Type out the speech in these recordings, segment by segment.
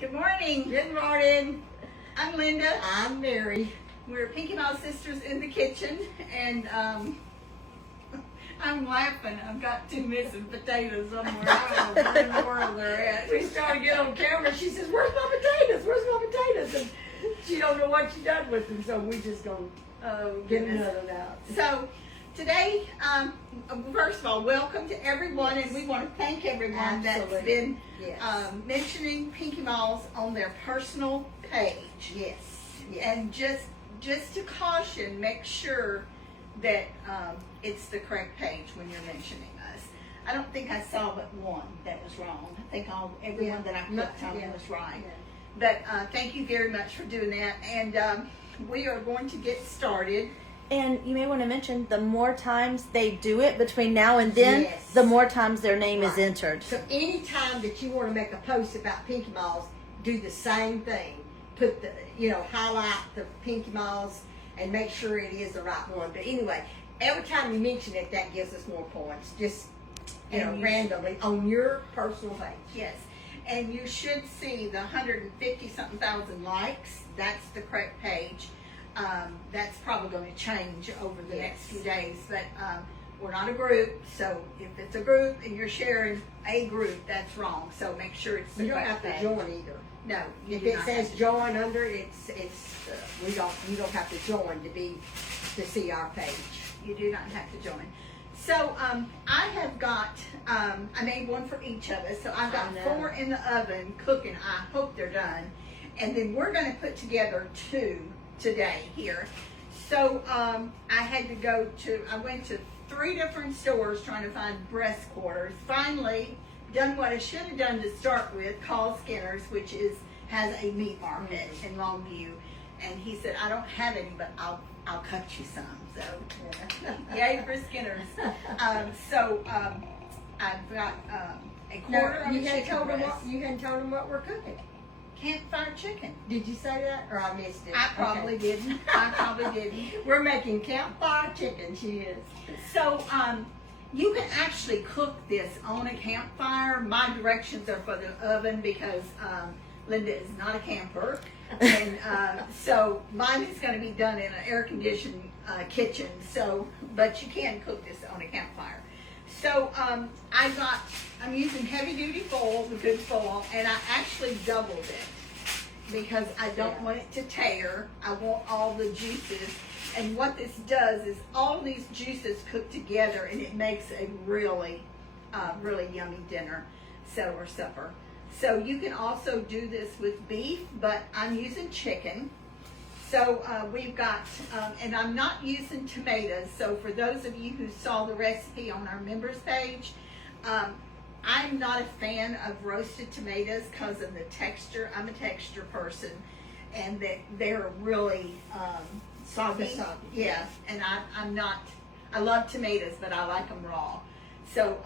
Good morning. Good morning. I'm Linda. I'm Mary. We're Pinky Mouse Sisters in the kitchen, and I'm laughing. I've got 2 missing potatoes somewhere. I don't know where in the world they're at. We started to get on camera. She says, "Where's my potatoes? Where's my potatoes?" And she don't know what she done with them, so we just gonna get another out. So today, first of all, welcome to everyone, and we want to thank everyone that's been mentioning Pinky Mouse on their personal page. Yes. And just to caution, make sure that it's the correct page when you're mentioning us. I don't think I saw but one that was wrong. I think everyone that I clicked on was right. Yeah. But thank you very much for doing that. And we are going to get started. And you may want to mention, the more times they do it between now and then, Yes. the more times their name is entered. So anytime that you want to make a post about Pinky Mouse, do the same thing. Put the, highlight the Pinky Mouse and make sure it is the right one. But anyway, every time you mention it, that gives us more points. Just, randomly on your personal page. Yes. And you should see the 150-something thousand likes. That's the correct page. That's probably going to change over the next few days. But we're not a group, so if it's a group and you're sharing a group, that's wrong. So make sure it's the You don't correct have to page. join either. No, you If do it not says have to. join under, you don't have to join to see our page. You do not have to join. So I have got, I made one for each of us. So I've got 4 in the oven cooking. I hope they're done. And then we're going to put together 2 today here. So I went to 3 different stores trying to find breast quarters. Finally, done what I should have done to start with, called Skinner's, which has a meat market in Longview. And he said, I don't have any, but I'll cut you some. So, yay for Skinner's. I've got a quarter of a chicken breast. You hadn't told them what we're cooking. Campfire chicken. Did you say that, or I missed it? I probably didn't. We're making campfire chicken. She is. So, you can actually cook this on a campfire. My directions are for the oven because Linda is not a camper. And so mine is going to be done in an air-conditioned kitchen. So, but you can cook this on a campfire. So I'm using heavy-duty foil, the good foil, and I actually doubled it because I don't want it to tear. I want all the juices. And what this does is all these juices cook together, and it makes a really, really yummy dinner, or supper. So you can also do this with beef, but I'm using chicken. So we've got, and I'm not using tomatoes. So for those of you who saw the recipe on our members page, I'm not a fan of roasted tomatoes because of the texture. I'm a texture person, and they're really soggy. Yeah, and I'm not. I love tomatoes, but I like them raw. So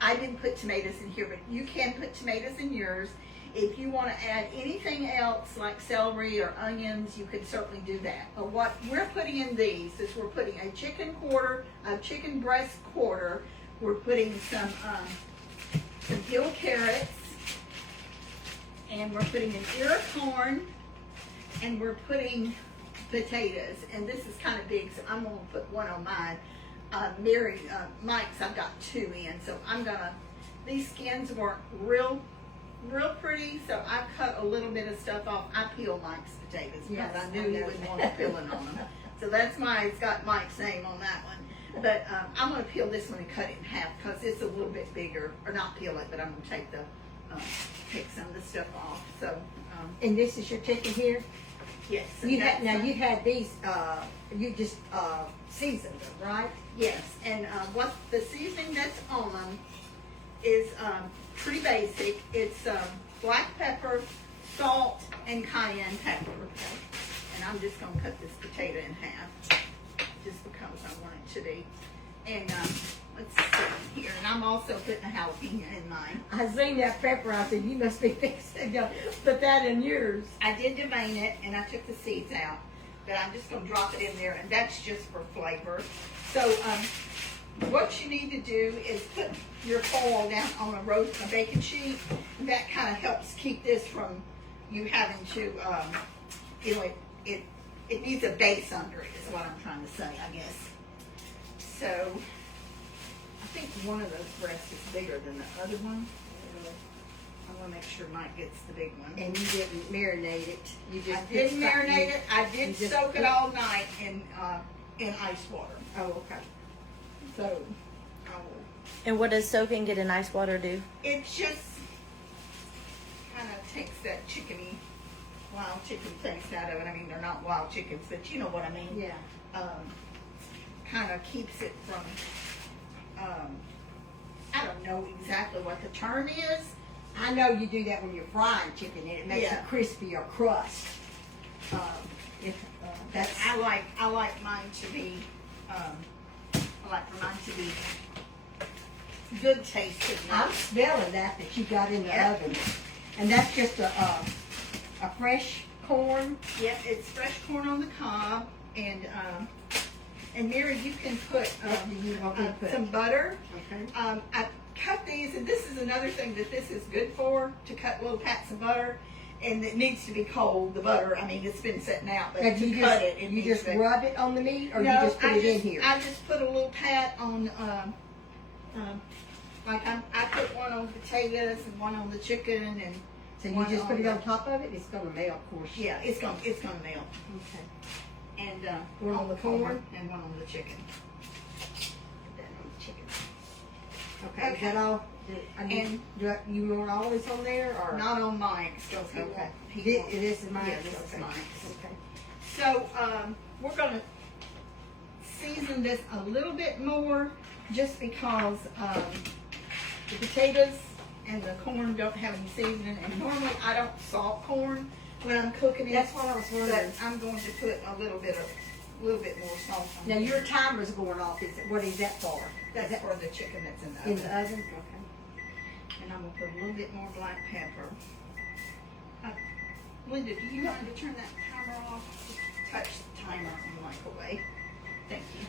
I didn't put tomatoes in here, but you can put tomatoes in yours. If you want to add anything else like celery or onions, you can certainly do that. But what we're putting in these is we're putting a chicken breast quarter. We're putting some peeled carrots, and we're putting an ear of corn, and we're putting potatoes. And this is kind of big, so I'm going to put one on mine. Mike's, I've got 2 in, so these skins weren't real pretty, so I cut a little bit of stuff off. I peeled Mike's potatoes because I knew he would want to peeling on them. So that's it's got Mike's name on that one. But I'm going to peel this one and cut it in half because it's a little bit bigger, or not peel it, but I'm going to take some of the stuff off. So, and this is your chicken here? Yes. You had these, you just seasoned them, right? Yes, and what the seasoning that's on them is pretty basic. It's black pepper, salt, and cayenne pepper. And I'm just going to cut this potato in half just because I want it to be. And let's see here. And I'm also putting a jalapeno in mine. I seen that pepper. I said, you must be fixing to put that in yours. I did devein it, and I took the seeds out. But I'm just going to drop it in there, and that's just for flavor. So what you need to do is put your foil down on a baking sheet. That kind of helps keep this from you having to, you know, it needs a base under it is what I'm trying to say, I guess. So, I think one of those breasts is bigger than the other one. I want to make sure Mike gets the big one. And you didn't marinate it. You just I didn't marinate it. I did you just soak it put- all night in ice water. Oh, okay. So, I will. And what does soaking it in ice water do? It just kind of takes that chickeny, wild chicken taste out of it. I mean, they're not wild chickens, but you know what I mean. Yeah. Kind of keeps it from, I don't know exactly what the term is. I know you do that when you're frying chicken and it makes Yeah. a crispier crust. That's I like mine to be, I like for mine to be good tasting. I'm smelling that you got in the Yeah. oven, and that's just a fresh corn. Yep, it's fresh corn on the cob, and Mary, you can put What do you want me to put? some butter. Okay. I cut these, and this is another thing that this is good for, to cut little pats of butter, and it needs to be cold, the butter. I mean, it's been sitting out, but And to you cut just it, it you needs just to, rub it on the meat, or no, you just put it in here. I just put a little pat on, like I put one on potatoes and one on the chicken, and So you one just put it the- on top of it. It's gonna melt, of course. Yeah, it's gonna melt. Okay. And One on the corn? and one on the chicken. Put that on the chicken. Okay. Is Okay. that all? And- You want all this on there, or Not on Mike's, because he Okay. won't. He This, won't. this is mine. Yeah, this is Okay. Mike's. Okay. So we're gonna season this a little bit more, just because the potatoes and the corn don't have any seasoning, and normally I don't salt corn when I'm cooking it. That's what I was wondering. But I'm going to put a little bit more salt on Now it. your timer's going off. What is that for? That's Is that for the chicken that's in the in oven. the oven? Okay. And I'm gonna put a little bit more black pepper. Linda, do you mind to turn that timer off? Just touch the timer on the microwave. Thank you.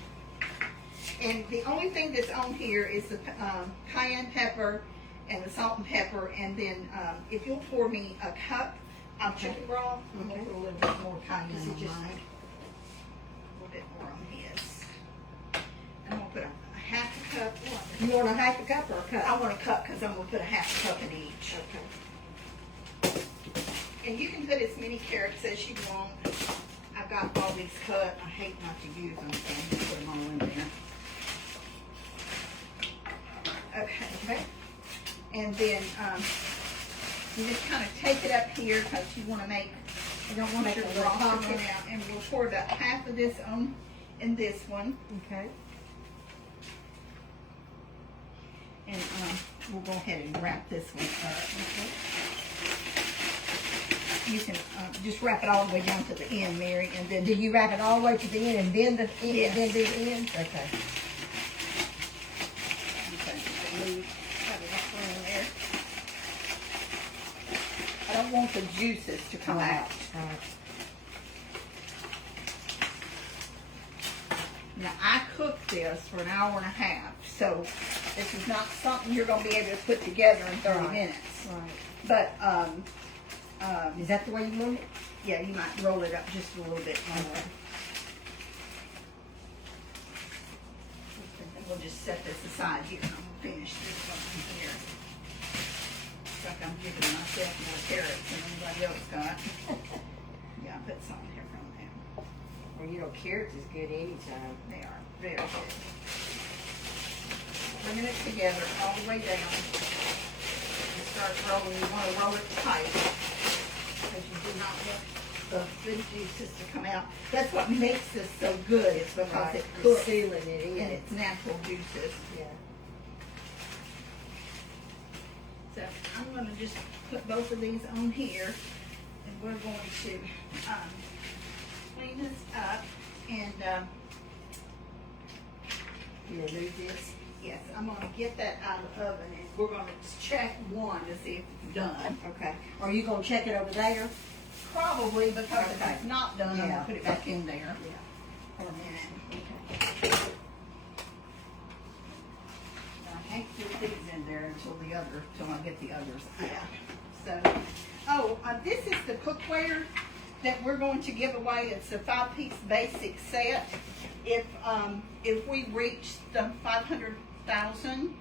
And the only thing that's on here is the cayenne pepper and the salt and pepper. And then if you'll pour me a cup of chicken broth, I'm gonna Okay. put a little bit more cayenne Is it on just- mine. A little bit more on his. I'm gonna put a half a cup. You want a half a cup or a cup? I want a cup because I'm going to put a half a cup in each. Okay. And you can put as many carrots as you want. I've got all these cut. I hate not to use them, so I'm going to put them all in there. Okay. And then you just kind of take it up here because you want to make, you don't want Make your a little broth to color. come out. And we'll pour about half of this on in this one. Okay. And we'll go ahead and wrap this one up. You can just wrap it all the way down to the end, Mary, and then Do you wrap it all the way to the end and then the end, Yes. then do the end? Okay. I don't want the juices to come out. Right. Now, I cooked this for an hour and a half, so this is not something you're going to be able to put together in 30 Right. minutes. Right. But, Is that the way you want it? yeah, you might roll it up just a little bit more. Okay. And we'll just set this aside here, and I'm going to finish this one here. It's like I'm giving myself more carrots than anybody else got. Yeah, I put some here from them. Well, you know, carrots is good anytime. They are very good. Bringing it together all the way down. And start rolling. You want to roll it tight because you do not want the good juices to come out. That's what makes this so good. It's because it It's cooks sealing it in. and it's natural juices. Yeah. So I'm going to just put both of these on here, and we're going to clean this up. And You remove this? yes, I'm going to get that out of the oven, and we're going to check one to see if it's done. Okay. Are you gonna check it over there? Probably, because if Okay. it's not done, I'm going Yeah. to put it back in there Yeah. for a minute. Okay. I can't put these in there until I get the others out. So, this is the cookware that we're going to give away. It's a 5-piece basic set. If we reach the 500,000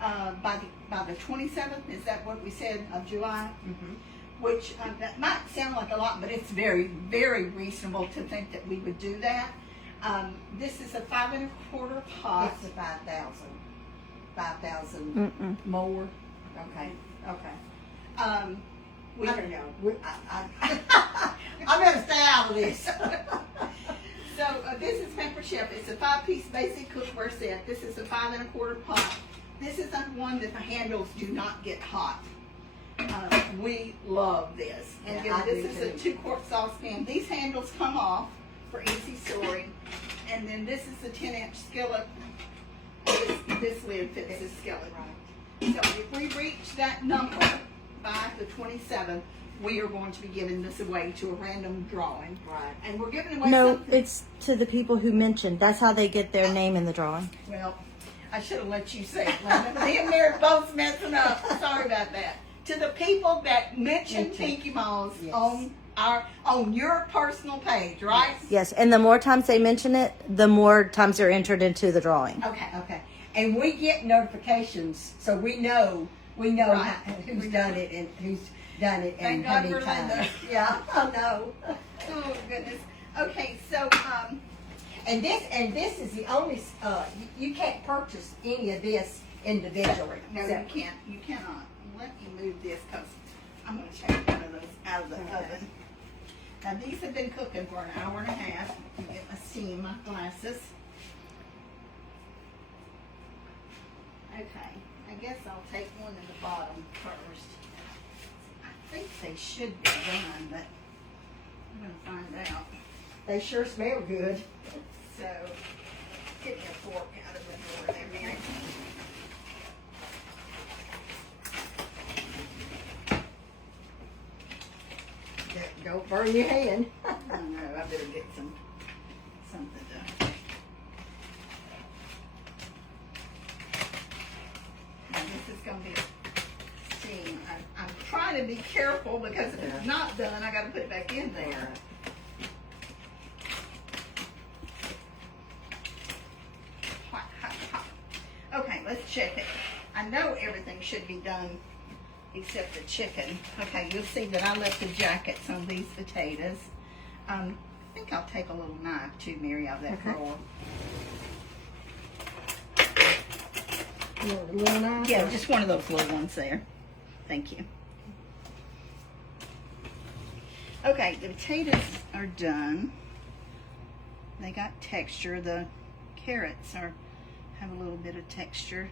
by the 27th, is that what we said, of July? Mhm. Which that might sound like a lot, but it's very, very reasonable to think that we would do that. This is a 5 1/4 pot. It's a 5,000. 5,000 Mm-mm. more. Okay. Okay. We, I don't know. I'm gonna stay out of this. So this is Pepper Chef. It's a 5-piece basic cookware set. This is a 5 1/4 pot. This is the one that the handles do not get hot. We love this. And Yeah, again, I this do is a too. 2-quart saucepan. These handles come off for easy storing. And then this is the 10-inch skillet. This lid fits the skillet. Right. So if we reach that number by the 27th, we are going to be giving this away to a random drawing. Right. And we're giving away No, something. it's to the people who mentioned. That's how they get their name in the drawing. Well, I should have let you say it, Linda. Me and Mary both messing up. Sorry about that. To the people that mentioned Pinky Malls Yes. on your personal page, right? Yes, and the more times they mention it, the more times they're entered into the drawing. Okay. Okay. And we get notifications, so we know Right. who's done it and who's done it and Thank how God many for Linda. times. Yeah, I know. Oh goodness. Okay, so And this is the only. You can't purchase any of this individually. no, So- you can't. You cannot. Let me move this because I'm going to take one of those out of the Okay. oven. Now these have been cooking for an hour and a half. Let me get my steam, my glasses. Okay, I guess I'll take one in the bottom first. I think they should be done, but I'm going to find out. They sure smell good. So, get me a fork out of the door there, Mary. Don't burn your hand. I don't know, I better get something done. Now this is gonna be steam. I'm trying to be careful because if it's not done, I gotta put it back in there. Hot, hot, hot. Okay, let's check it. I know everything should be done except the chicken. Okay, you'll see that I left the jackets on these potatoes. I think I'll take a little knife too, Mary, out of that Okay. drawer. You want a little knife? Yeah, just one of those little ones there. Thank you. Okay, the potatoes are done. They got texture. The carrots have a little bit of texture.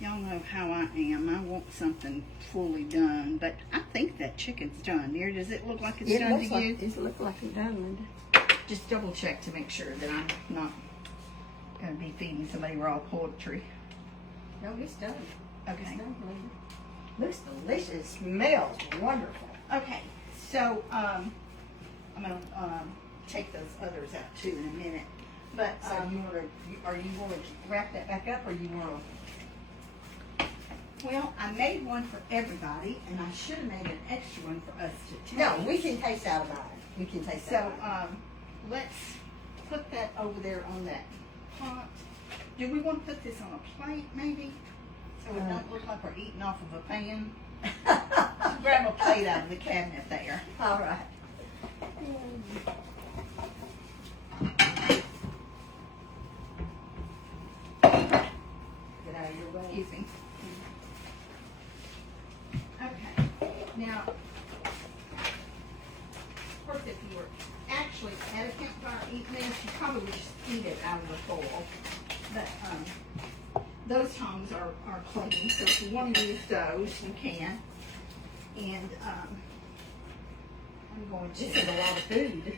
Y'all know how I am. I want something fully done, but I think that chicken's done. Dear, does it look like it's It done looks to like you? it looks like it's done, Linda. Just double check to make sure that I'm not going to be feeding somebody raw poultry. No, it's done. Okay. It's done, Linda. Looks delicious. Smells wonderful. Okay, so I'm gonna take those others out too in a minute. But So you want to wrap that back up, or you want well, I made one for everybody, and I should have made an extra one for us to to? taste. No, we can taste out of mine. We can taste So out of mine. let's put that over there on that pot. Do we want to put this on a plate, maybe, so it don't look like we're eating off of a pan? Grab a plate out of the cabinet there. All right. Get out of your way. Excuse me. Okay, now, of course, if you were actually at a campfire eating this, you probably would just eat it out of the foil. But those tongs are clean, so if you want to use those, you can. And I'm going This to. is a lot of food.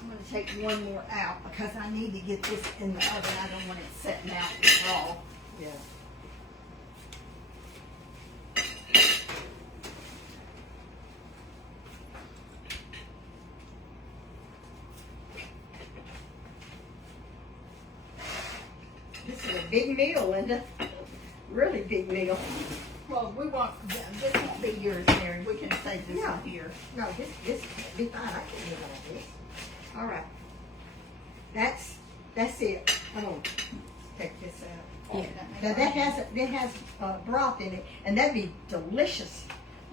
I'm going to take one more out because I need to get this in the oven. I don't want it sitting out raw. Yeah. This is a big meal, Linda. Really big meal. Well, we won't, this won't be yours, Mary. We can save this No. one here. No, this will be fine. I can live on this. All right. That's it. Come on. Take this out. Yeah. Now that has broth in it, and that'd be delicious.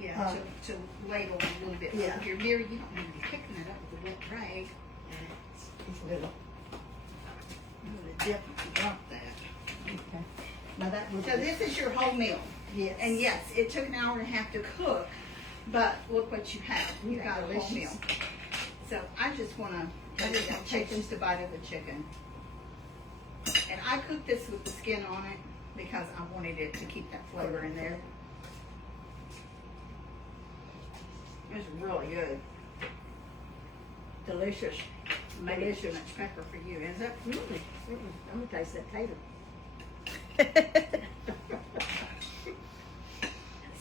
Yeah, to ladle a little bit Yeah. over here. Mary, you don't need to be picking it up with a wet rag. It's little. You would have definitely dropped that. Okay. Now that was So this is your whole meal. yes. And yes, it took an hour and a half to cook, but look what you have. You Yeah, got a whole delicious. meal. So I just want to take just a bite of the chicken. And I cooked this with the skin on it because I wanted it to keep that flavor in there. It's really good. delicious. Maybe Delicious. too much pepper for you, is it? I'm gonna taste that tater.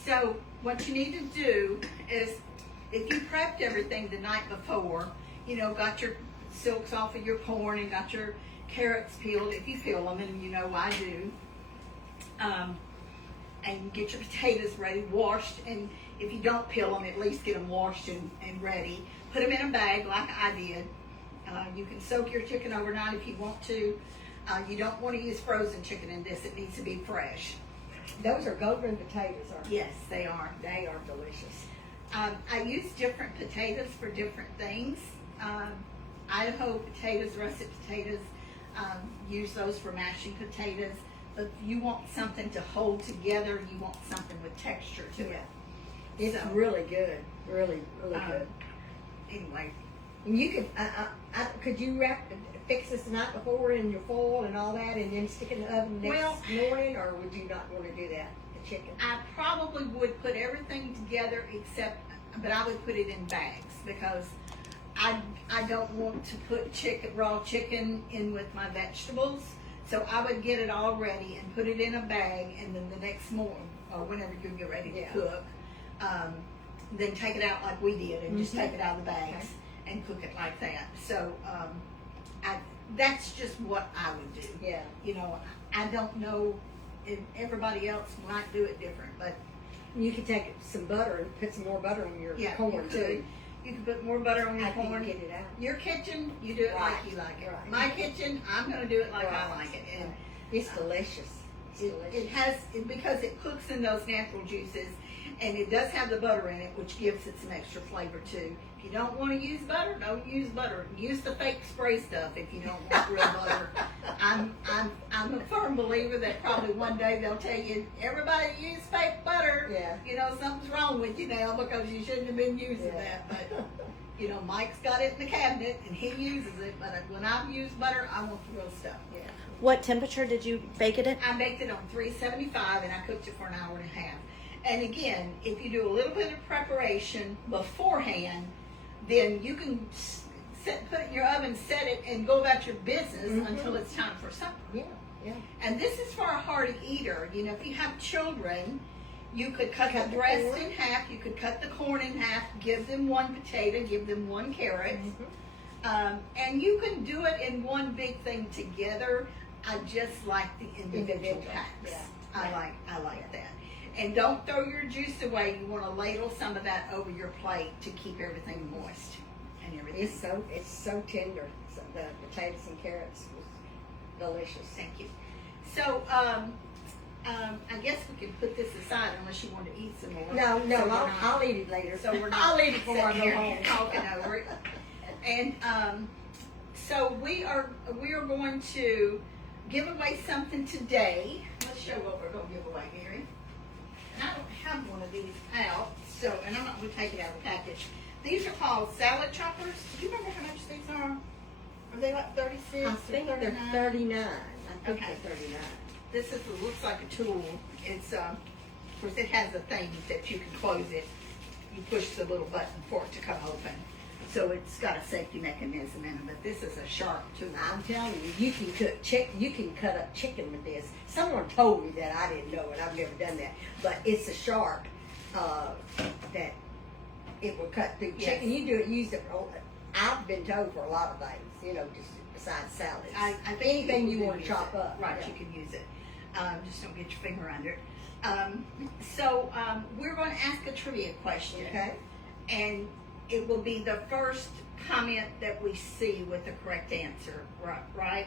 So what you need to do is, if you prepped everything the night before, you know, got your silks off of your corn and got your carrots peeled, if you peel them, and you know I do, and get your potatoes ready, washed, and if you don't peel them, at least get them washed and ready. Put them in a bag like I did. You can soak your chicken overnight if you want to. You don't want to use frozen chicken in this. It needs to be fresh. Those are golden potatoes, aren't they? Yes, they are. They are delicious. I use different potatoes for different things. Idaho potatoes, russet potatoes, use those for mashing potatoes. But if you want something to hold together, you want something with texture to it. It's So, really good. Really, really good. Anyway, And you could you fix this the night before in your foil and all that, and then stick it in the oven next Well- morning, or would you not want to do that? The chicken. I probably would put everything together but I would put it in bags because I don't want to put raw chicken in with my vegetables. So I would get it all ready and put it in a bag, and then the next morning, or whenever you get ready to cook, then take it out like we did and just take it out of the bags and cook it like that. So that's just what I would do. Yeah. You know, I don't know if everybody else might do it different, but You could take some butter and put some more butter on your yeah, corn you could. too. You can put more butter on your How can corn. you get it out? Your kitchen, you do it like Right. you like it. Right. My kitchen, I'm going to do it like I Right. like it. And It's delicious. It's delicious. because it cooks in those natural juices, and it does have the butter in it, which gives it some extra flavor too. If you don't want to use butter, don't use butter. Use the fake spray stuff if you don't want real butter. I'm a firm believer that probably one day they'll tell you everybody use fake butter. Yeah. You know, something's wrong with you now because you shouldn't have been using Yeah. that. But you know, Mike's got it in the cabinet and he uses it. But when I use butter, I want the real stuff. Yeah. What temperature did you bake it at? I baked it on 375 and I cooked it for an hour and a half. And again, if you do a little bit of preparation beforehand, then you can put it in your oven, set it, and go about your business until it's time for supper. Yeah. Yeah. And this is for a hearty eater. You know, if you have children, you could cut Cut the the breast corn. in half. You could cut the corn in half. Give them one potato. Give them one carrot. And you can do it in one big thing together. I just like the individual packs. Yeah. I like that. And don't throw your juice away. You want to ladle some of that over your plate to keep everything moist and everything. It's so tender. So the potatoes and carrots was delicious. Thank you. So, I guess we can put this aside unless you want to eat some more. No, So we're not- I'll eat it later. So we're not I'll eat it before I sitting go here home. talking over it. And so we are going to give away something today. Let's show what we're going to give away, Mary. And I don't have one of these out, so and I'm not going to take it out of the package. These are called salad choppers. Do you remember how much these are? Are they like 36 I or think 39? they're 39. I think Okay. they're 39. This looks like a tool. It's of course it has a thing that you can close it. You push the little button for it to come open. So it's got a safety mechanism in it, but this is a sharp tool. I'm telling you, you can cut up chicken with this. Someone told me that. I didn't know it. I've never done that. But it's a sharp that it will cut through Yes. chicken. You use it. I've been told for a lot of things. You know, just besides salads. I think Anything you people want do to use chop it. up. Right, yeah. you can use it. Just don't get your finger under it. We're going to ask a trivia question. Okay. And it will be the first comment that we see with the correct answer, right?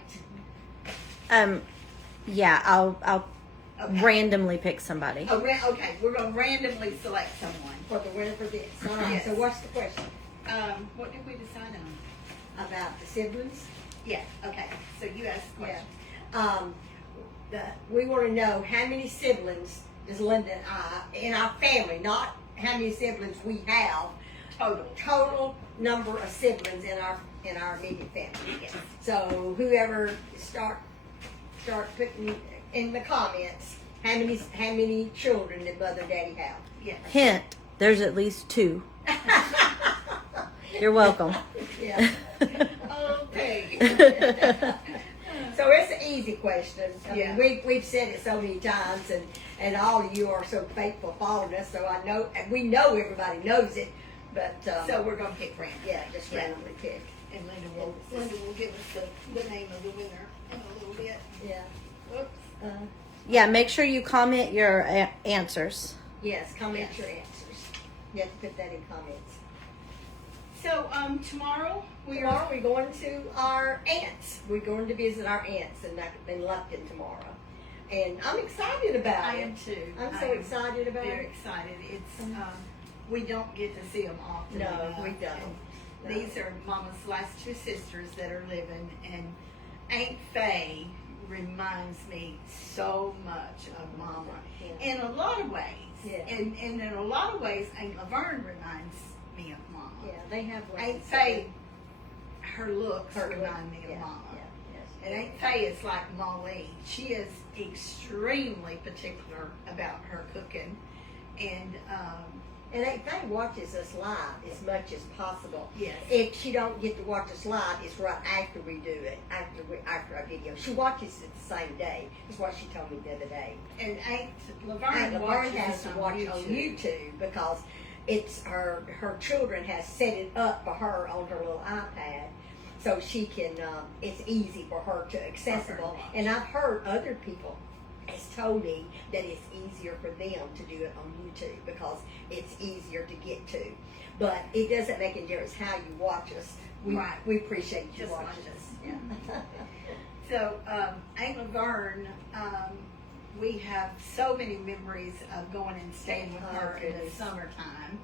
Yeah, I'll Okay. randomly pick somebody. Okay, we're going to randomly select someone. For the winner for this. All right. Yes. So what's the question? What did we decide on? About the siblings? Yeah, okay. So you ask the question. We want to know how many siblings does Linda and I, in our family, not how many siblings we have, total number of siblings in our immediate family. Yes. So whoever start putting in the comments how many children did Mother and Daddy have? Yes. Hint, there's at least 2. You're welcome. Yeah. Okay. So it's an easy question. I Yeah. mean, we've said it so many times, and all of you are so faithful following us. So I know, and we know everybody knows it, but So we're going to pick random. yeah, just randomly pick. And Linda will give us the name of the winner in a little bit. Yeah. Whoops. Yeah, make sure you comment your answers. Yes, comment Yes. your answers. You have to put that in comments. So tomorrow Tomorrow we're going to our aunts. We're going to visit our aunts in Lupton tomorrow, and I'm excited about I it. am too. I'm I so am excited about Very it. excited. It's we don't get to see them often. No, enough. we don't. And No. These are Mama's last 2 sisters that are living, and Aunt Faye reminds me so much of Mama Yeah. in a lot of ways. Yeah. And in a lot of ways, Aunt Laverne reminds me of Mama. Yeah, they have ways. Aunt Faye, her looks Her remind me of yeah, Mama. yeah, yes. And Aunt Faye is like Molly. She is extremely particular about her cooking. And And Faye watches us live as much as possible. yes. If she don't get to watch us live, it's right after we do it, after our video. She watches it the same day. That's what she told me the other day. And Aunt Laverne, And Laverne watches has us to watch on YouTube because it's her children has set it up for her on her little iPad, so she can. It's easy for her to accessible. watch. And I've heard other people has told me that it's easier for them to do it on YouTube because it's easier to get to. But it doesn't make a difference how you watch us. Right. We appreciate you Just watching watch us. us. Yeah. So Aunt Laverne, we have so many memories of going and staying with Oh, her in the goodness. summertime.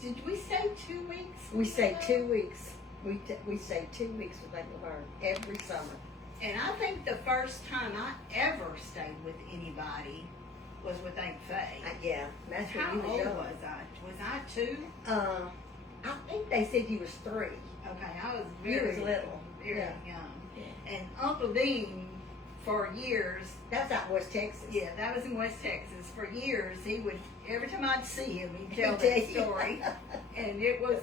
Did we stay 2 weeks? We stay 2 weeks. We stay 2 weeks with Aunt Laverne every summer. And I think the first time I ever stayed with anybody was with Aunt Faye. Yeah, that's when How you was old young. was I? Was I 2? I think they said you was 3. Okay, I was You very was little. very Yeah. young. Yeah. And Uncle Dean, for years, That's out West Texas. yeah, that was in West Texas. For years, he would every time I'd see him, he'd tell He'd that tell you. story, and it was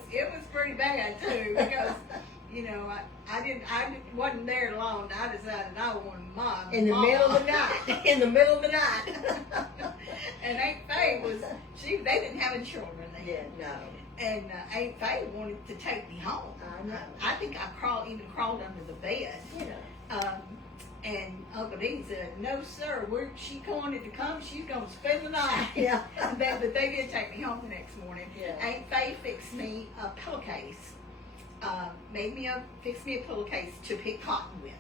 pretty bad too because I wasn't there long. I decided I wanted Mom In the middle of the night. In the middle of the night. And Aunt Faye they didn't have any children then. Yeah, no. And Aunt Faye wanted to take me home. I know. I think I even crawled under the bed. You know. And Uncle Dean said, "No, sir. She wanted to come. She's going to spend the night." Yeah. But they did take me home the next morning. Yeah. Aunt Faye fixed me a pillowcase. Fixed me a pillowcase to pick cotton with.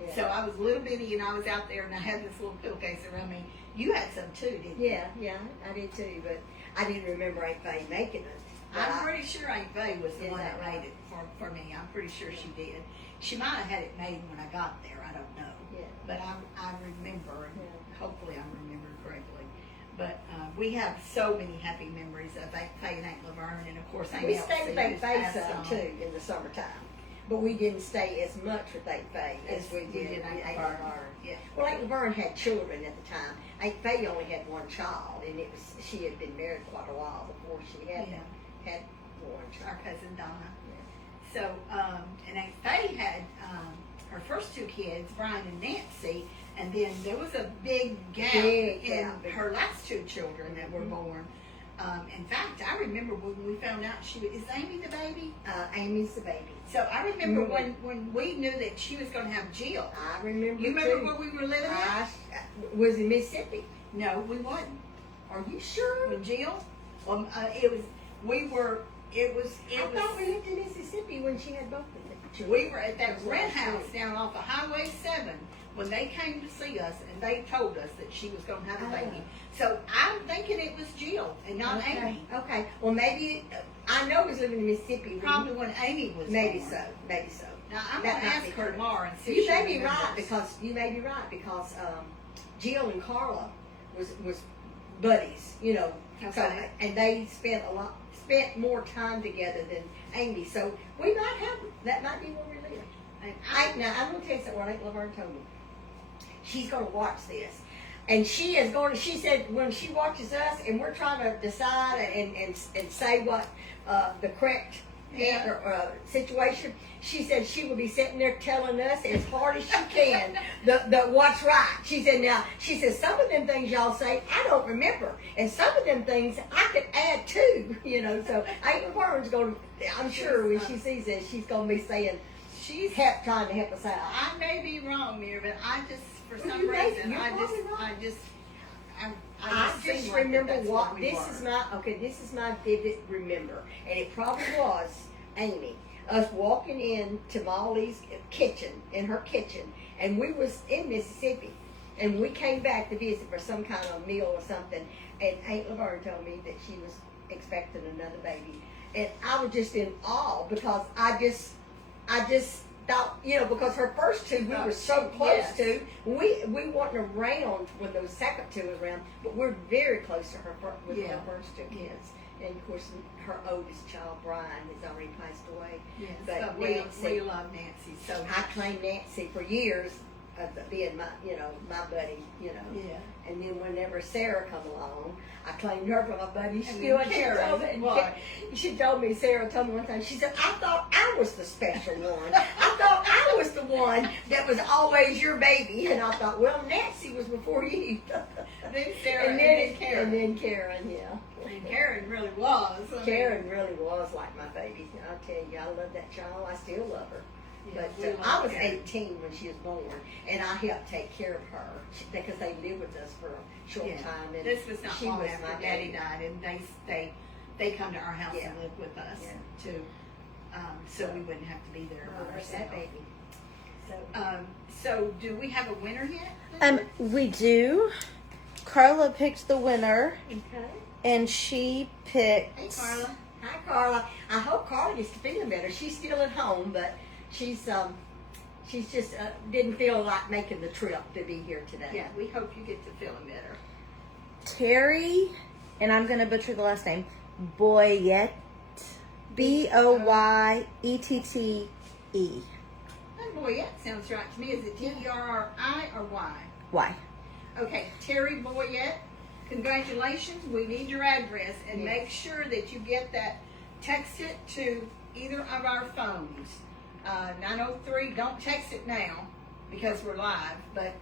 Yeah. So I was a little bitty, and I was out there, and I had this little pillowcase around me. You had some too, didn't you? Yeah, I did too, but I didn't remember Aunt Faye making it. But I'm pretty sure Aunt Faye was the Is one that that made it for me. I'm pretty sure she did. She might have had it made when I got there. I don't know. Yeah. But I remember, and Yeah. hopefully I'm remembering correctly. But we have so many happy memories of Aunt Faye and Aunt Laverne, and of course Aunt We Elsie, stayed with Aunt who's Faye passed some on. too in the summertime. But we didn't stay as much with Aunt Faye as we did Aunt with Aunt Laverne. Laverne. Yeah. Well, Aunt Laverne had children at the time. Aunt Faye only had one child, and she had been married quite a while before she had one Our child. cousin Donna. So, and Aunt Faye had her first 2 kids, Brian and Nancy, and then there was a big gap Big in gap. her last 2 children that were born. In fact, I remember when we found out is Amy the baby? Amy's the baby. So I remember Mm-hmm. when we knew that she was going to have Jill. I remember. You remember too. where we were living at? I was in Mississippi. No, we wasn't. Are you sure? With Jill? Well, it was. I thought we lived in Mississippi when she had both of them. We were at that red house down off of Highway 7 when they came to see us, and they told us that she was going to have a baby. So I'm thinking it was Jill and not Okay. Amy. Okay. Well, maybe I know we was living in Mississippi. Probably when Amy was Maybe born. so. Maybe so. Now I'm That going to might ask be her correct. tomorrow and see if You she may be remembers. right because Jill and Carla was buddies, you know. Okay. So and they spent more time together than Amy. So we might have that might be where we live. And Now I'm gonna tell you something. What Aunt Laverne told me. She's gonna watch this, and she is going. She said when she watches us, and we're trying to decide and say what the correct situation. She said she will be sitting there telling us as hard as she can the what's right. She said she said some of them things y'all say I don't remember, and some of them things I could add too. You know, so Aunt Laverne's going. I'm sure when she sees this, she's gonna be saying. She's trying to help us out. I may be wrong, Mira, but I just, for some You may- reason, you're I probably right. just I seem just like remember that's what we this were. This is my vivid remember, and it probably was Amy. Us walking in to Molly's kitchen, in her kitchen, and we was in Mississippi, and we came back to visit for some kind of meal or something, and Aunt Laverne told me that she was expecting another baby, and I was just in awe because I just thought, you know, because her first two we were so close Yes. to. We weren't around when those second two was around, but we're very close to her with Yeah. her first two kids. And of course, her oldest child, Brian, has already passed away. Yes, But but Nancy, we love Nancy so much. I claimed Nancy for years of being my buddy, you know. Yeah. And then whenever Sarah come along, I claimed her for my buddy. And Still, then Karen, what? she told me, Sarah told me one time, she said, I thought I was the special one. I thought I was the one that was always your baby. And I thought, well, Nancy was before you. Then Sarah and then Karen. And then Karen, yeah. And Karen really was. I mean, Karen really was like my baby. I'll tell you, I love that child. I still love her. yeah, But we love I was Karen. 18 when she was born, and I helped take care of her because they lived with us for a short Yeah. time. And This was not she long was after my Daddy baby. died, and they come to our house Yeah. and live with us Yeah. too, so we wouldn't have to be there Oh, by there's that ourselves. baby. So, So do we have a winner yet? We do. Carla picked the winner, okay. and she picked. Hey, Carla. Hi, Carla. I hope Carla gets to feeling better. She's still at home, but she's just didn't feel like making the trip to be here today. Yeah, we hope you get to feeling better. Terry, and I'm going to butcher the last name, Boyette. Boyette. That Boyette sounds right to me. Is it Terri or Y? Why? Okay, Terry Boyette, congratulations. We need your address, and Yes. make sure that you get that. Text it to either of our phones. 903. Don't text it now because we're live. But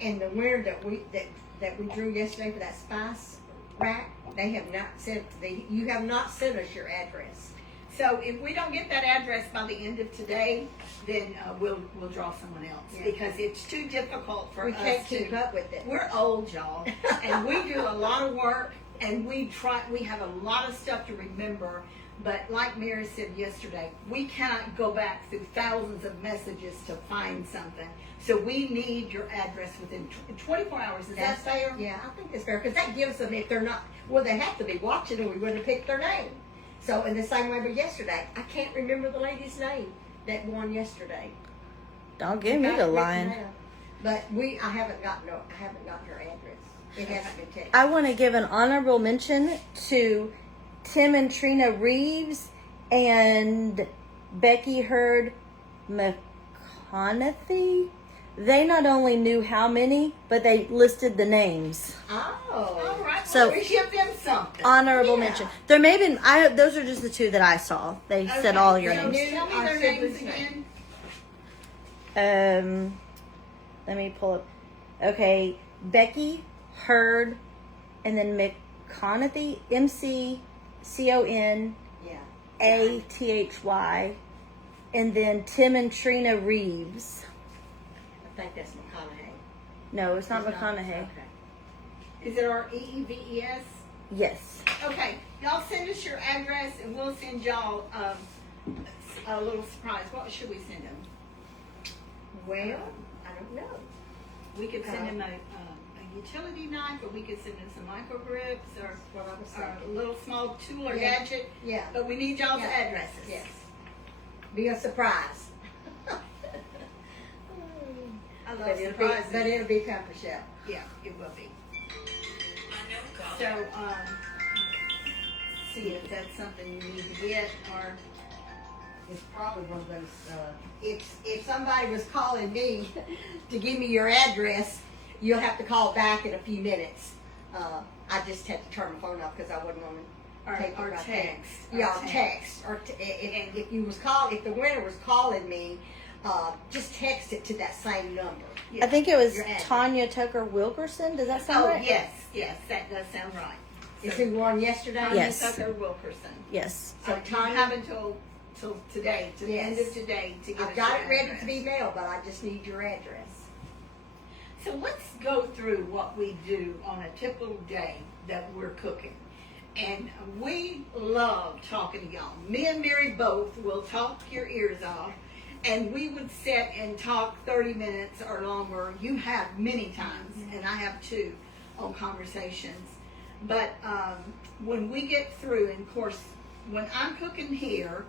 And the winner that we drew yesterday for that spice rack, they have not sent you have not sent us your address. so if we don't get that address by the end of today, then we'll draw someone else Yeah. because it's too difficult for We us can't to. keep up with it. We're old, y'all, and we do a lot of work, and we have a lot of stuff to remember. But like Mary said yesterday, we cannot go back through thousands of messages to find something. So we need your address within 24 hours. Is that fair? Yeah, I think that's fair because that gives them, if they're not, well, they have to be watching or we wouldn't have picked their name. So in the same way, but yesterday, I can't remember the lady's name that won yesterday. Don't give me Got it the written line. down. But I haven't gotten her address. It hasn't been texted. I want to give an honorable mention to Tim and Trina Reeves and Becky Hurd McConaughey. They not only knew how many, but they listed the names. Oh. All right. So- Well, we give them something. Honorable Yeah. mention. There may have been. Those are just the two that I saw. They said Okay, all your so names. Tell me Our their names siblings' name. again. Let me pull up. Okay, Becky Hurd, and then McConathy, McConathy, and then Tim and Trina Reeves. I think that's McConaughey. No, it's not It's McConaughey. Okay. Is it Reeves? Yes. Okay, y'all send us your address and we'll send y'all a little surprise. What should we send them? Well, I don't know. We could send them a utility knife, or we could send them some micro grips, or That's what I was a thinking. little small tool or Yeah. gadget. Yeah. But we need y'all's Yeah. addresses. Yes. Be a surprise. I love But surprises. it'll be Comfort Shell. Yeah, it will be. So, see if that's something you need to get, or It's probably one of those. If somebody was calling me to give me your address, you'll have to call back in a few minutes. I just had to turn my phone off because I wouldn't want to take it or right text. there. Yeah, or text. If you was if the winner was calling me, just text it to that same number. I think it was Your address. Tanya Tucker Wilkerson. Does that sound Oh, right? yes, that does sound right. Is who won yesterday? Tanya Yes. Tucker Wilkerson. Yes. So So you Tanya- have until today, to the end Yes. of today, to get I've us got your it ready address. to be mailed, but I just need your address. So let's go through what we do on a typical day that we're cooking. And we love talking to y'all. Me and Mary both will talk your ears off. And we would sit and talk 30 minutes or longer. You have many times, and I have too, on conversations. But when we get through, and of course, when I'm cooking here,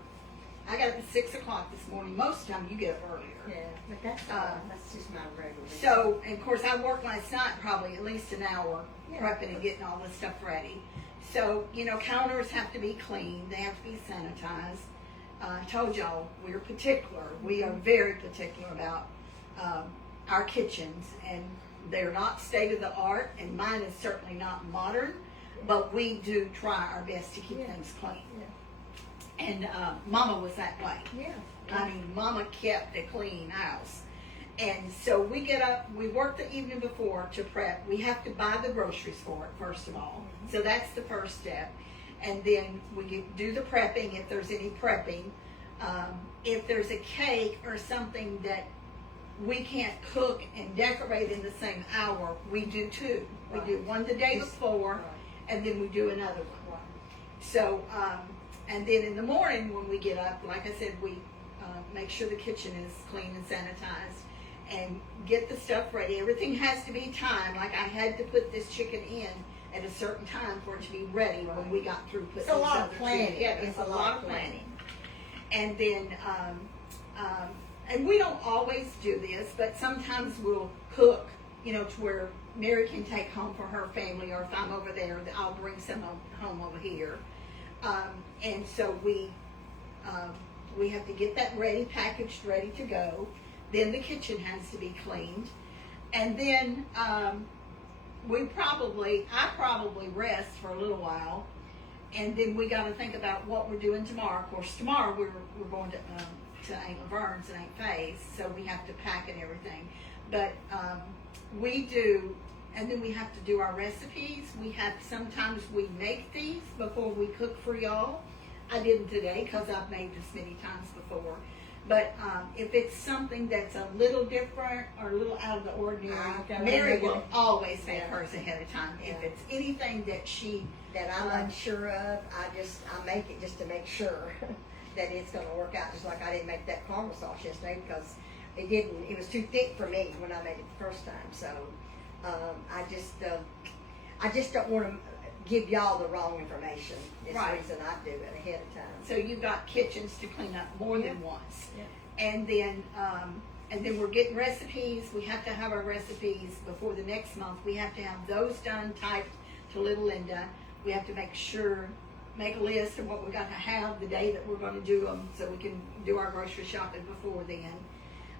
I got up at 6 o'clock this morning. Most of the time you get up earlier. Yeah, but that's just my regular. So, and of course, I worked last night probably at least an hour Yeah. prepping and getting all this stuff ready. So, counters have to be clean. They have to be sanitized. I told y'all we're particular. We are very particular about our kitchens, and they're not state of the art, and mine is certainly not modern, but we do try our best to keep things clean. And Mama was that way. Yeah. I mean, Mama kept a clean house. And so we get up, we work the evening before to prep. We have to buy the groceries for it, first of all. So that's the first step. And then we do the prepping, if there's any prepping. If there's a cake or something that we can't cook and decorate in the same hour, we do two. We do one the day before, and then we do another one. So, and then in the morning when we get up, like I said, we make sure the kitchen is clean and sanitized and get the stuff ready. Everything has to be timed. Like I had to put this chicken in at a certain time for it to be ready when we got through putting It's a these lot of other two planning. together. It's a lot of planning. And then, and we don't always do this, but sometimes we'll cook, to where Mary can take home for her family, or if I'm over there, I'll bring some home over here. And so we have to get that ready, packaged, ready to go. Then the kitchen has to be cleaned. And then I probably rest for a little while. And then we got to think about what we're doing tomorrow. Of course, tomorrow we're going to Aunt Laverne's and Aunt Faye's, so we have to pack and everything. But we do, and then we have to do our recipes. Sometimes we make these before we cook for y'all. I didn't today because I've made this many times before. But if it's something that's a little different or a little out of the ordinary, Mary will always make hers ahead of time. If it's anything that I'm unsure of, I make it just to make sure that it's going to work out. Just like I didn't make that caramel sauce yesterday because it was too thick for me when I made it the first time. So I just don't want to give y'all the wrong information. It's the reason I do it ahead of time. So you've got kitchens to clean up more than once. Yeah. And then we're getting recipes. We have to have our recipes before the next month. We have to have those done, typed to little Linda. We have to make a list of what we got to have the day that we're going to do them, so we can do our grocery shopping before then,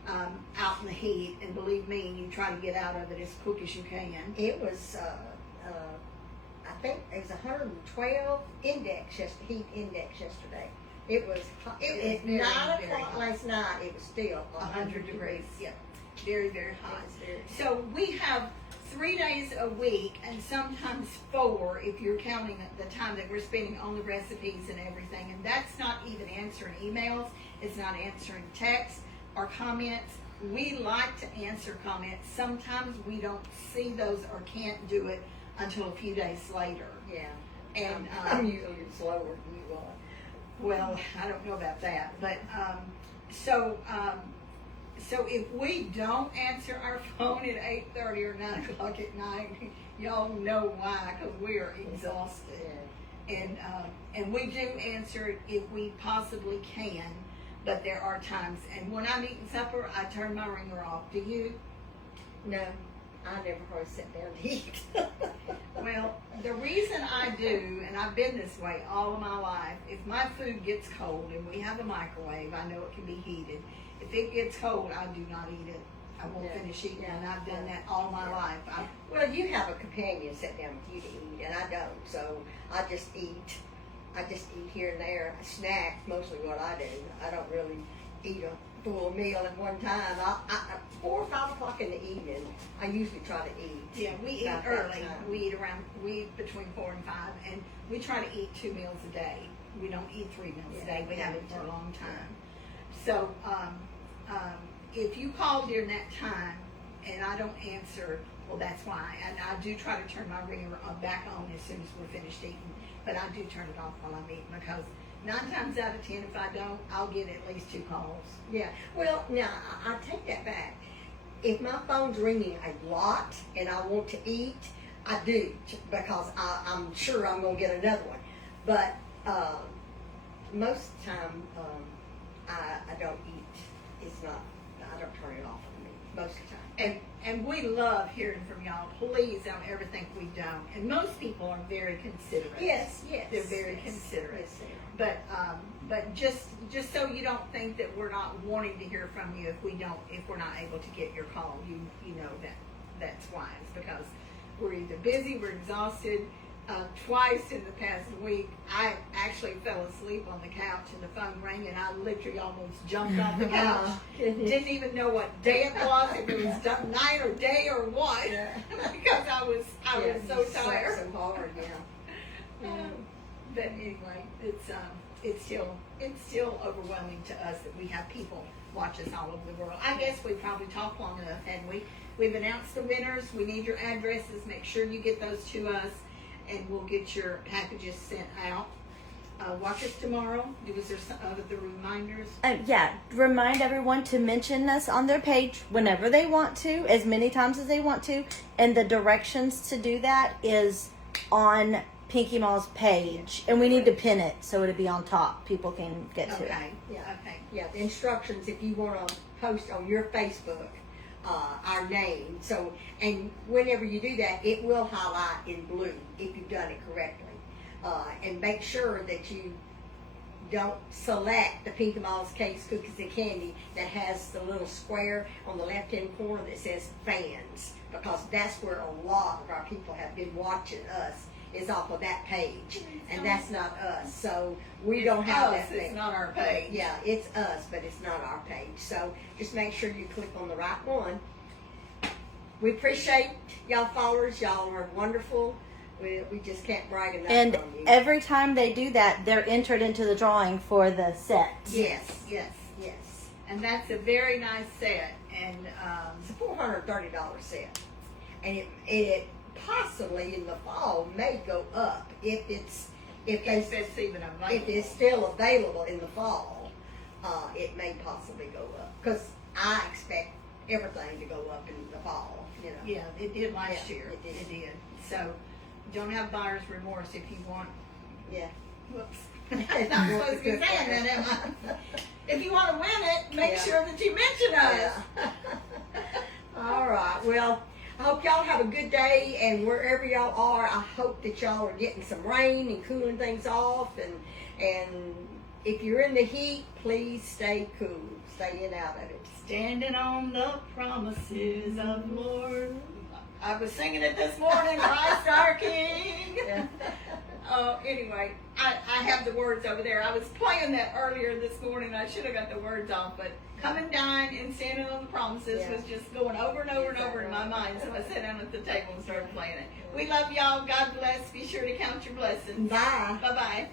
out in the heat. And believe me, you try to get out of it as quick as you can. It was, I think it was 112 heat index yesterday. It was It was 9 very, very o'clock hot. last night. It was still 100 degrees. Yeah, very, very hot. It was very- So we have 3 days a week, and sometimes 4 if you're counting the time that we're spending on the recipes and everything. And that's not even answering emails. It's not answering texts or comments. We like to answer comments. Sometimes we don't see those or can't do it until a few days later. Yeah. And I'm usually slower than you are. well, I don't know about that, but so if we don't answer our phone at 8:30 or 9 o'clock at night, y'all know why, because we are exhausted. Yeah. And we do answer it if we possibly can, but there are times. And when I'm eating supper, I turn my ringer off. Do you? No, I never hardly sit down to eat. Well, the reason I do, and I've been this way all of my life, if my food gets cold and we have a microwave, I know it can be heated. If it gets cold, I do not eat it. I won't finish eating it, and I've done that all my life. Well, you have a companion sit down with you to eat, and I don't. So I just eat here and there. I snack, mostly what I do. I don't really eat a full meal at one time. 4 or 5 o'clock in the evening, I usually try to eat. Yeah, we eat about that early. time. We eat between 4 and 5, and we try to eat 2 meals a day. We don't eat 3 meals a day. We haven't for a long time. So, if you call during that time and I don't answer, well, that's why. And I do try to turn my ringer back on as soon as we're finished eating, but I do turn it off while I'm eating, because 9 times out of 10, if I don't, I'll get at least 2 calls. Yeah. Well, now I take that back. If my phone's ringing a lot and I want to eat, I do, because I'm sure I'm gonna get another one. But most of the time, I don't eat. It's not. I don't turn it off on me most of the time. And we love hearing from y'all. Please don't ever think we don't. And most people are very considerate. Yes. They're very considerate. Yes, they are. But just so you don't think that we're not wanting to hear from you if we're not able to get your call, you know that's why. It's because we're either busy, we're exhausted. Twice in the past week, I actually fell asleep on the couch and the phone rang, and I literally almost jumped off the couch. Didn't even know what day it was, if it was night or day or what, because I was so tired. So hard, yeah. But anyway, it's still overwhelming to us that we have people watch us all over the world. I guess we probably talked long enough, hadn't we? We've announced the winners. We need your addresses. Make sure you get those to us, and we'll get your packages sent out. Watch us tomorrow. Was there some other reminders? Yeah, remind everyone to mention us on their page whenever they want to, as many times as they want to, and the directions to do that is on Pinky Mall's page, and we need to pin it so it'll be on top. People can get to it. Yeah, the instructions, if you want to post on your Facebook our name. So, and whenever you do that, it will highlight in blue if you've done it correctly. And make sure that you don't select the Pinky Mall's Cakes, Cookies, and Candy that has the little square on the left-hand corner that says fans, because that's where a lot of our people have been watching us, is off of that page, and that's not us. So we don't have that thing. It's not our page. Yeah, it's us, but it's not our page. So just make sure you click on the right one. We appreciate y'all followers. Y'all are wonderful. We just can't brag enough And on you. every time they do that, they're entered into the drawing for the set. Yes. And that's a very nice set. And It's a $430 set, and it possibly in the fall may go up if it's it's even available. if it's still available in the fall. It may possibly go up, because I expect everything to go up in the fall. You know. Yeah, it did last year. It did. So don't have buyer's remorse if you want. Yeah. Whoops. I'm not supposed to be saying that, am I? If you want to win it, make sure that you mention us. Yeah. All right. Well, I hope y'all have a good day, and wherever y'all are, I hope that y'all are getting some rain and cooling things off. And if you're in the heat, please stay cool. Stay in out of it. Standing on the promises of the Lord. I was singing it this morning, Christ our King. Yeah. Anyway, I have the words over there. I was playing that earlier this morning. I should have got the words off, but come and dine and standing on the promises was just going over and over and over in my mind. So I sat down at the table and started playing it. We love y'all. God bless. Be sure to count your blessings. Bye. Bye-bye.